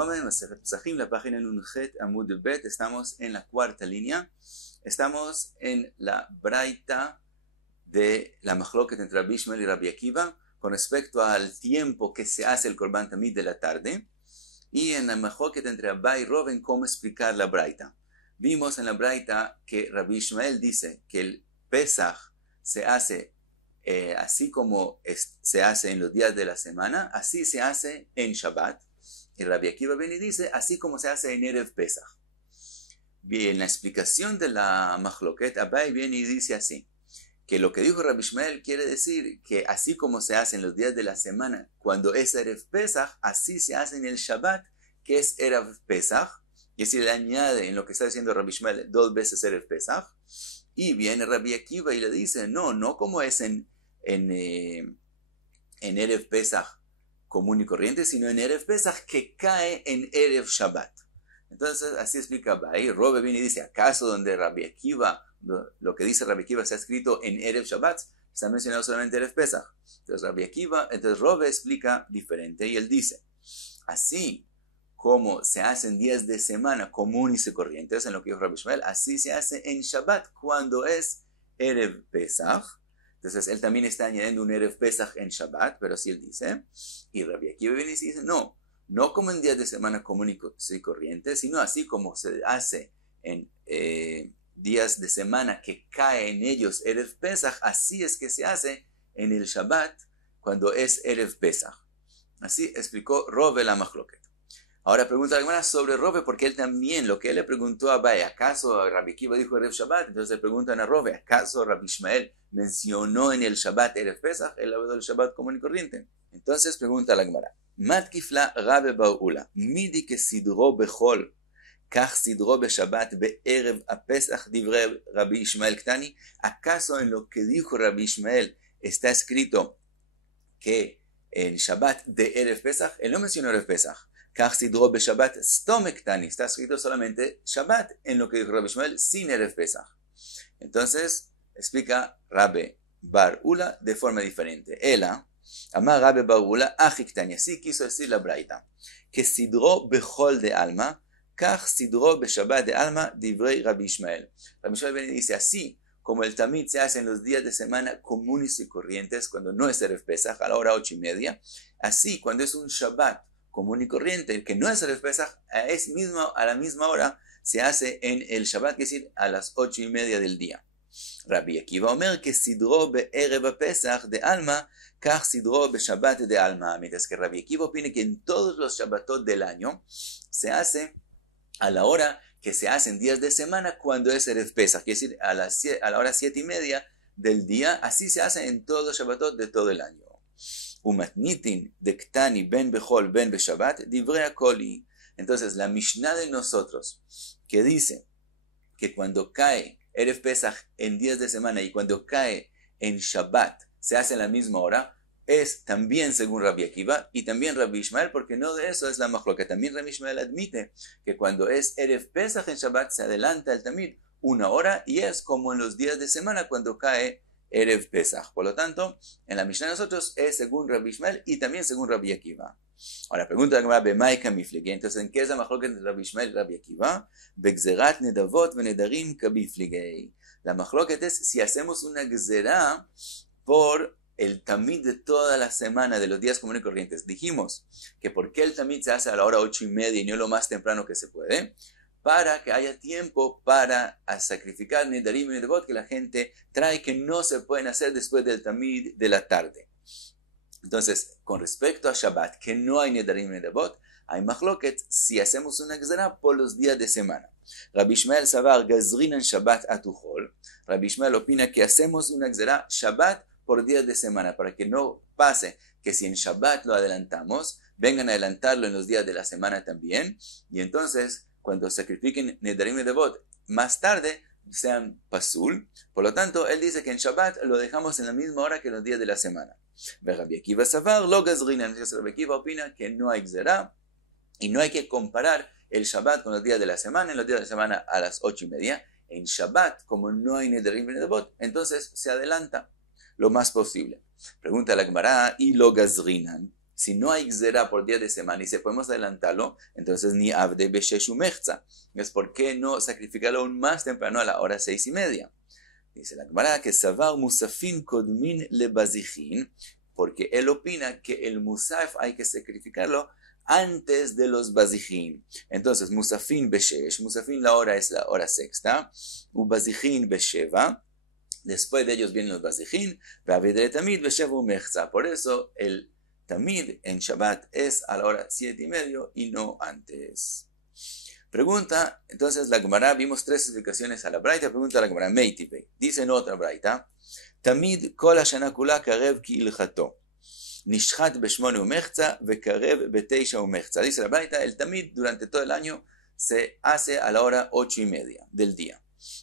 Shalom, Masechet Pesachim, la página Nunjet Amud Bet. Estamos en la cuarta línea. Estamos en la braita de la machloket entre Rabbi Ishmael y Rabbi Akiva con respecto al tiempo que se hace el Korban Tamid de la tarde, y en la machloket entre Abba y Rov en cómo explicar la braita. Vimos en la braita que Rabbi Ishmael dice que el Pesach se hace así como se hace en los días de la semana, así se hace en Shabbat. Y Rabbi Akiva viene y dice, así como se hace en Erev Pesach. Bien, la explicación de la machloket, Abai viene y dice así, que lo que dijo Rabbi Ishmael quiere decir que así como se hace en los días de la semana, cuando es Erev Pesach, así se hace en el Shabbat, que es Erev Pesach. Y así le añade en lo que está diciendo Rabbi Ishmael 2 veces Erev Pesach. Y viene Rabbi Akiva y le dice, no como es en Erev Pesach común y corriente, sino en Erev Pesach que cae en Erev Shabbat. Entonces, así explica Abai. Rove viene y dice, ¿acaso donde Rabbi Akiva, lo que dice Rabbi Akiva, se ha escrito en Erev Shabbat, está mencionado solamente Erev Pesach? Entonces Rove explica diferente y él dice, así como se hace en días de semana comunes y corrientes, en lo que dijo Rabbi Ishmael, así se hace en Shabbat cuando es Erev Pesach. Entonces él también está añadiendo un Erev Pesach en Shabbat, pero así él dice. Y Rabbi Akiva viene y dice, no como en días de semana comunes y corrientes, sino así como se hace en días de semana que cae en ellos Erev Pesach, así es que se hace en el Shabbat cuando es Erev Pesach. Así explicó Rove la machloket. Ahora pregunta la Gemara sobre Rove, porque él también, lo que él le preguntó a Abai, ¿acaso Rabbi Akiva dijo Erev Shabbat? Entonces le preguntan a Rove, ¿acaso Rabbi Ishmael mencionó en el Shabbat Erev Pesach? Él habló del Shabbat común y corriente. Entonces pregunta la Gemara, Matkifla Rabbe Barula, midi que sidro bechol, kach sidro beshabbat be'erev apesach divrei Rabbi Ishmael Ktani? ¿Acaso en lo que dijo Rabbi Ishmael está escrito que en Shabbat de Erev Pesach? Él no mencionó Erev Pesach. Kach sidro beshabbat stom Ktani, está escrito solamente Shabbat en lo que dijo Rabbi Ishmael sin Erev Pesach. Entonces explica Rabbe Barula de forma diferente. Ela Amar Rabbe Barula Achiktani, así quiso decir la braita, que sidro bechol de alma, kach sidro beshabbat de alma, divrei Rabbi Ishmael. Rabbi Ishmael viene y dice, así como el tamid se hace en los días de semana comunes y corrientes, cuando no es Erev Pesach, a la hora 8:30, así cuando es un Shabbat común y corriente, el que no es Erev Pesach, a la misma hora se hace en el Shabbat, que es decir, a las 8:30 del día. Rabbi Akiva Omer que sidro be'erev Pesach de alma, kach sidro be'shabbat de alma. Mientras que Rabbi Akiva opina que en todos los Shabbatot del año se hace a la hora que se hace en días de semana cuando es Erev Pesach, que es decir, a la hora 7:30 del día, así se hace en todos los Shabbatot de todo el año. Umatnitin de Ktani ben bechol ben beshabbat divrei akoli. Entonces la Mishnah de nosotros que dice que cuando cae Erev Pesach en días de semana y cuando cae en Shabbat se hace en la misma hora, es también según Rabbi Akiva y también Rabbi Ishmael, porque no de eso es la machloket. También Rabbi Ishmael admite que cuando es Erev Pesach en Shabbat se adelanta el tamid 1 hora y es como en los días de semana cuando cae Erev Pesach. Por lo tanto, en la Mishnah de nosotros es según Rabbi Ishmael y también según Rabbi Akiva. Ahora, pregunta la Gemara, B'maika mifligei. Entonces, ¿en qué es la machloket entre Rabbi Ishmael y Rabbi Akiva? B'gzerat nedavot v'nedarim kabifligei. La machloket es si hacemos una gzerá por el tamid de toda la semana, de los días comunes y corrientes. Dijimos que por qué el tamid se hace a la hora 8:30 y no lo más temprano que se puede, para que haya tiempo para sacrificar nedarim y nedavot que la gente trae que no se pueden hacer después del tamid de la tarde. Entonces, con respecto a Shabbat, que no hay nedarim y nedavot, hay machloket si hacemos una gzera por los días de semana. Rabbi Ishmael savar gazrinan Shabbat atuchol. Rabbi Ishmael opina que hacemos una gzera Shabbat por días de semana, para que no pase que si en Shabbat lo adelantamos, vengan a adelantarlo en los días de la semana también, y entonces cuando sacrifiquen nedarim y nedavot más tarde, sean pasul. Por lo tanto, él dice que en Shabbat lo dejamos en la misma hora que en los días de la semana. Rabbi Akiva savar lo gazrinan. Rabbi Akiva opina que no hay gzera y no hay que comparar el Shabbat con los días de la semana. En los días de la semana a las 8:30, en Shabbat, como no hay nedarim y nedavot, entonces se adelanta lo más posible. Pregunta la Gemara, y lo gazrinan, Si no hay gzera por día de semana y si podemos adelantarlo, entonces ni avde beshesh umechza. Es por qué no sacrificarlo aún más temprano a la hora 6:30. Dice la Gemara que savar musafin kodmin lebazichin, porque él opina que el musaf hay que sacrificarlo antes de los bazichin. Entonces, musafin beshesh, musafin la hora es la hora sexta, ubazichin besheva, después de ellos vienen los bazichin, ve'avedre tamid besheva umechza. Por eso el tamid en Shabbat es a la hora 7:30 y no antes. Pregunta, entonces la Gemara, vimos 3 explicaciones a la braita, pregunta la Gemara, Meitibe, dice en otra braita, Tamid kol hashana kula karev ki ilchato, nishchat beshmone umechza, vekarev beteisha umechza. Dice la braita, el tamid durante todo el año se hace a la hora 8:30 del día.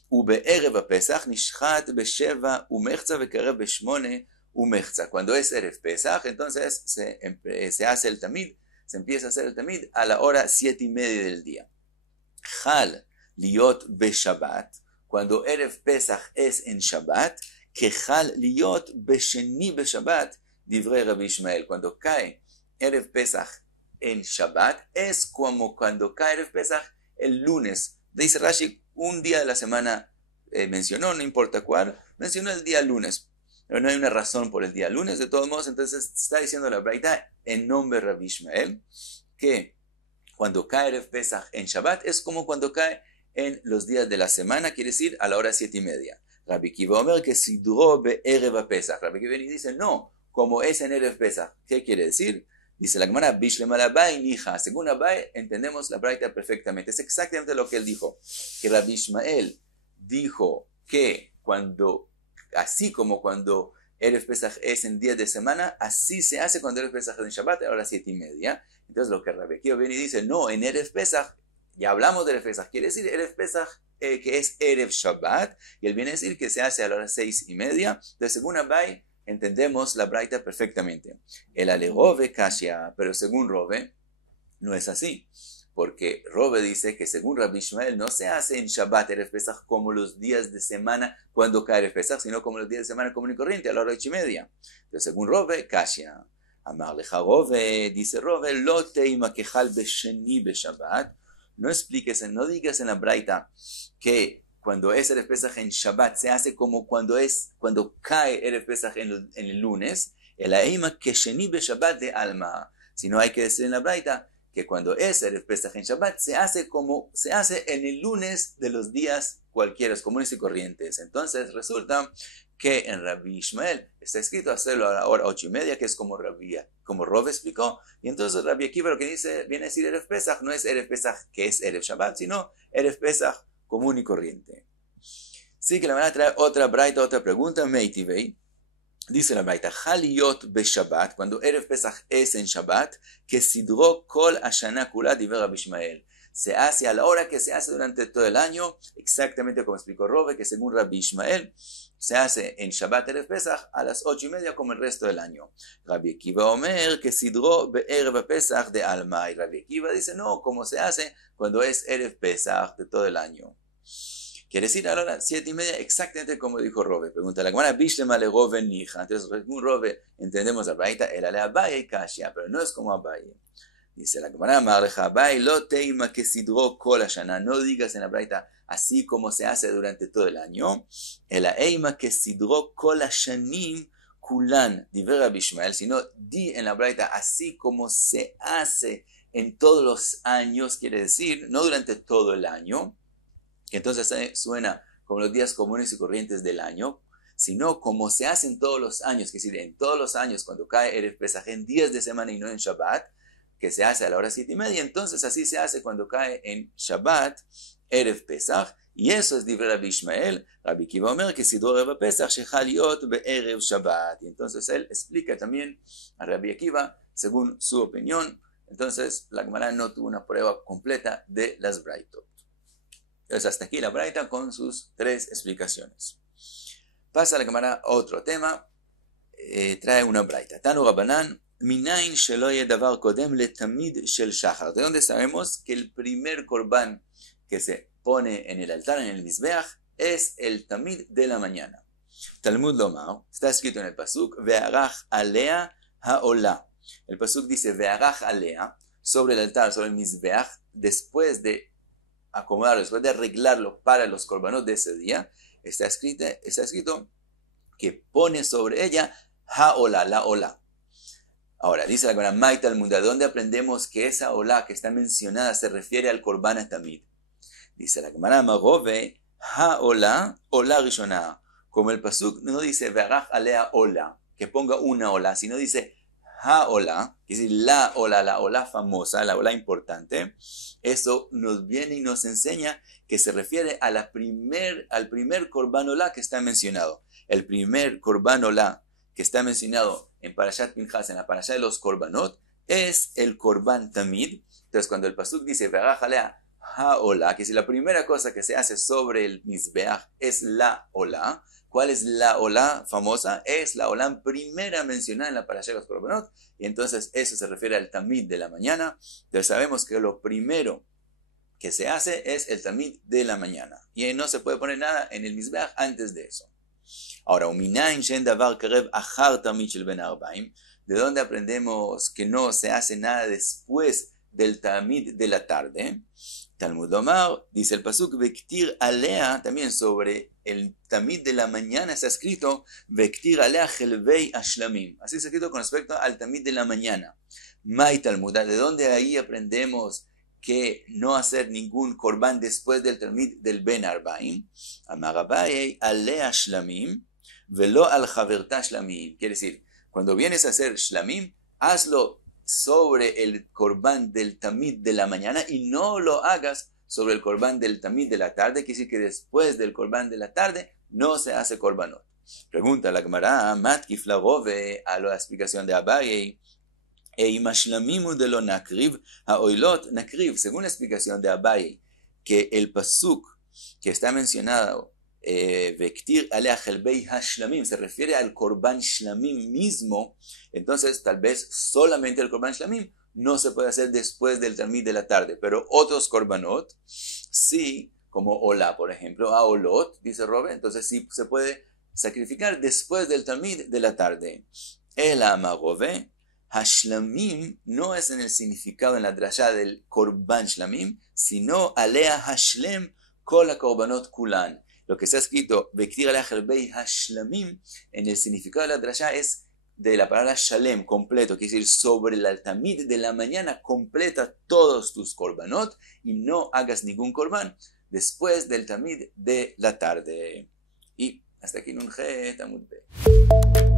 Ube'erev pesach, nishchat besheva umechza, vekarev beshmone umechza. Cuando es erev pesach, entonces se hace el tamid, se empieza a hacer el tamid a la hora 7:30 del día. Chal liot beshabbat, cuando Erev Pesach es en Shabbat, que Chal liot besheni beshabbat, divrei Rabbi Ishmael. Cuando cae Erev Pesach en Shabbat, es como cuando cae Erev Pesach el lunes. Dice Rashi, un día de la semana mencionó, no importa cuál, mencionó el día lunes. Pero no hay una razón por el día lunes, de todos modos, entonces está diciendo la braita en nombre de Rabbi Ishmael, que cuando cae Erev Pesach en Shabbat es como cuando cae en los días de la semana, quiere decir a la hora 7:30. Rabbi Kiva Omer que sidro be'erev Pesach. Rabbi Kiva dice no, como es en Erev Pesach. ¿Qué quiere decir? Dice la Gemara, Bishlem Abai Nija. Según Abai entendemos la braita perfectamente. Es exactamente lo que él dijo. Que Rabbi Ishmael dijo que así como cuando Erev Pesach es en días de semana, así se hace cuando Erev Pesach es en Shabbat a la hora 7:30. Entonces lo que Rabbi Akiva viene y dice, no, en Erev Pesach, ya hablamos de Erev Pesach, quiere decir Erev Pesach que es Erev Shabbat, y él viene a decir que se hace a la hora 6:30. Entonces según Abai entendemos la braita perfectamente. El alegove kashia, pero según Rove no es así. Porque Rove dice que según Rabbi Ishmael no se hace en Shabbat Erev Pesach como los días de semana cuando cae Erev Pesach, sino como los días de semana común y corriente a la hora 8:30. Entonces según Rove, Kashia. Amar leja Rove, dice Rove, lo teima quejal besheni beshabbat. No expliques, no digas en la braita que cuando es Erev Pesach en Shabbat se hace como cuando cae Erev Pesach en el lunes. El aima que sheni beshabbat de alma. Sino hay que decir en la braita que cuando es Erev Pesach en Shabbat se hace como se hace en el lunes de los días cualquiera, comunes y corrientes. Entonces resulta que en Rabbi Ishmael está escrito hacerlo a la hora 8:30, que es como Rove explicó, y entonces Rabbi Akiva lo que dice, viene a decir Erev Pesach, no es Erev Pesach que es Erev Shabbat, sino Erev Pesach común y corriente. Sí que la van a traer otra braita, otra pregunta, Meitivei. Dice la braita, Haliyot beshabbat, cuando Erev Pesach es en Shabbat, que sidro kol ashana kula diver Rabbi Ishmael. Se hace a la hora que se hace durante todo el año, exactamente como explicó Rove, que según Rabbi Ishmael, se hace en Shabbat Erev Pesach a las 8:30 como el resto del año. Rabbi Akiva Omer que sidro be'erev Pesach de alma. Y Rabbi Akiva dice, no, como se hace cuando es Erev Pesach de todo el año. Quiere decir a la hora 7:30 exactamente como dijo Rove. Pregunta la Gemara, Bishlema le Rove Nija. Entonces, según Rove, entendemos la braita, el ale Abai y Kashia, pero no es como Abai. Dice la Gemara, Marleja Abai, lo teima que sidro kol hashana. No digas en la braita, así como se hace durante todo el año. El aima que sidro kol hashanim kulan, diver Rabbi Ishmael, sino di en la braita, así como se hace en todos los años, quiere decir, no durante todo el año, que entonces suena como los días comunes y corrientes del año, sino como se hace en todos los años, que es decir, en todos los años, cuando cae Erev Pesach en días de semana y no en Shabbat, que se hace a la hora 7:30, entonces así se hace cuando cae en Shabbat, Erev Pesach, y eso es divrei Rabbi Ishmael. Rabbi Akiva Omer que sidro Erev Pesach shechal liot be'erev Shabbat. Y entonces él explica también a Rabbi Akiva, según su opinión. Entonces la Gemara no tuvo una prueba completa de las braitot. Entonces hasta aquí la braita con sus 3 explicaciones. Pasa la Gemara a otro tema, trae una braita. Tanu Rabanan, minain shelo yedavar kodem letamid shel shachar. ¿De dónde sabemos que el primer korban que se pone en el altar, en el mizbeach, es el tamid de la mañana? Talmud Lomar, está escrito en el pasuk, ve'arach alea ha'olah. El pasuk dice, ve'arach alea, sobre el altar, sobre el mizbeach, después de acomodarlo, después de arreglarlo para los korbanot de ese día, está escrito que pone sobre ella ha'olah, la olah. Ahora, dice la Gemara, Mai Talmud, ¿de dónde aprendemos que esa olah que está mencionada se refiere al korban hatamid? Dice la Gemara, Magove, ha'olah, olah rishonah. Como el pasuk no dice, ve'arach alea olah, que ponga una olah, sino dice ha'olah, que es decir, la olah famosa, la olah importante. Eso nos viene y nos enseña que se refiere a al primer korban olah que está mencionado. El primer korban olah que está mencionado en Parashat Pinchas, en la Parashat de los korbanot, es el korban tamid. Entonces, cuando el pasuk dice, ve'arach alea ha'olah, que si la primera cosa que se hace sobre el mizbeach es la olah, ¿cuál es la olah famosa? Es la olah primera mencionada en la Parashat de los korbanot, y entonces eso se refiere al tamid de la mañana. Entonces sabemos que lo primero que se hace es el tamid de la mañana, y no se puede poner nada en el mizbeach antes de eso. Ahora, ¿de dónde aprendemos que no se hace nada después del tamid de la tarde? Talmud Omar, dice el pasuk, Vektir alea, también sobre el tamid de la mañana está escrito, Vektir alea helvei ashlamim. Así está escrito con respecto al tamid de la mañana. Mai Talmud, ¿de dónde ahí aprendemos que no hacer ningún korban después del tamid del Ben Arbaim? Amar Abaye, alea shlamim, velo al javerta shlamim. Quiere decir, cuando vienes a hacer shlamim, hazlo sobre el korban del tamid de la mañana y no lo hagas sobre el korban del tamid de la tarde. Quiere decir que después del korban de la tarde no se hace korbanot. Pregunta la Gemara, Matkif la Rove, a la explicación de Abaye, de lo nakriv, haoilot nakriv, según la explicación de Abaye, que el pasuk que está mencionado, Vektir alea helbei hashlamim, se refiere al korban shlamim mismo. Entonces tal vez solamente el korban shlamim no se puede hacer después del tamid de la tarde, pero otros korbanot sí, como olah, por ejemplo, aolot, dice Robe, entonces sí se puede sacrificar después del tamid de la tarde. El amarove, hashlamim no es en el significado en la drasha del korban shlamim, sino alea hashlem kol korbanot kulan. Lo que está escrito, Vektir alea helbei hashlamim, en el significado de la drasha es de la palabra shalem, completo, quiere decir sobre el tamid de la mañana, completa todos tus korbanot y no hagas ningún korban después del tamid de la tarde. Y hasta aquí Nun Ge Tamud Be.